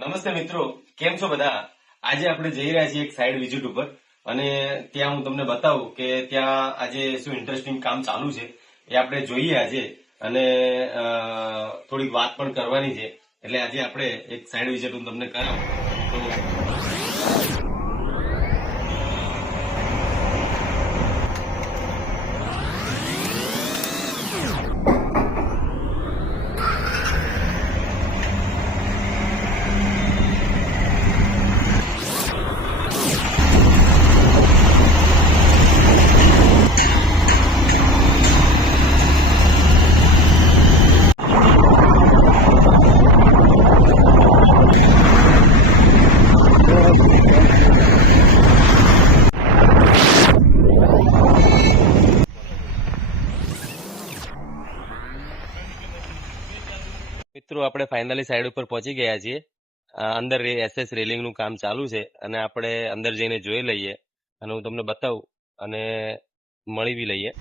નમસ્તે મિત્રો, કેમ છો બધા? આજે આપણે જઈ રહ્યા છીએ એક સાઈડ વિઝિટ ઉપર અને ત્યાં હું તમને બતાવું કે ત્યાં આજે શું ઇન્ટરેસ્ટિંગ કામ ચાલુ છે એ આપણે જોઈએ આજે અને થોડીક વાત પણ કરવાની છે. એટલે આજે આપણે એક સાઈડ વિઝિટ હું તમને કરાવું તો મિત્રો આપણે ફાઇનલી સાઈડ ઉપર પહોંચી ગયા છીએ. અંદર એસએસ રેલિંગનું કામ ચાલુ છે અને આપણે અંદર જઈને જોઈ લઈએ અને હું તમને બતાવું અને મળી બી લઈએ.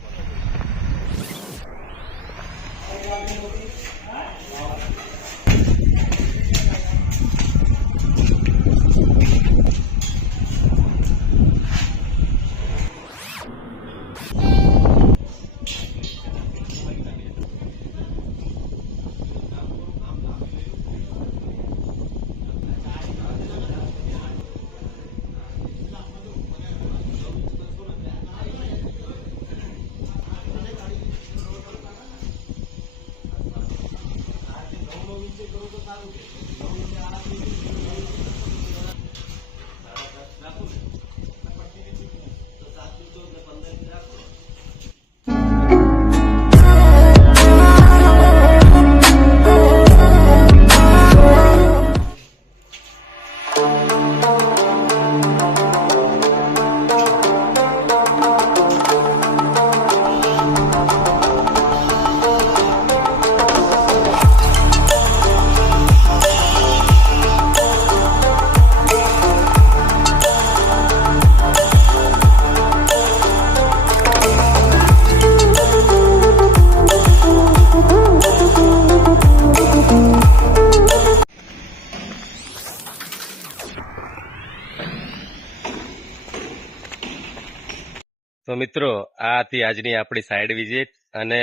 તો મિત્રો, આ હતી આજની આપણી સાઈડ વિઝિટ અને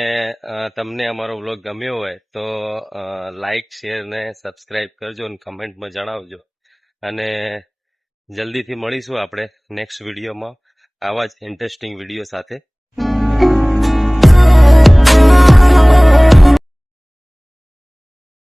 તમને અમારો વ્લોગ ગમ્યો હોય તો લાઈક, શેર ને સબસ્ક્રાઇબ કરજો અને કમેન્ટમાં જણાવજો. અને જલ્દીથી મળીશું આપણે નેક્સ્ટ વિડીયોમાં આવા જ ઇન્ટરેસ્ટિંગ વિડીયો સાથે.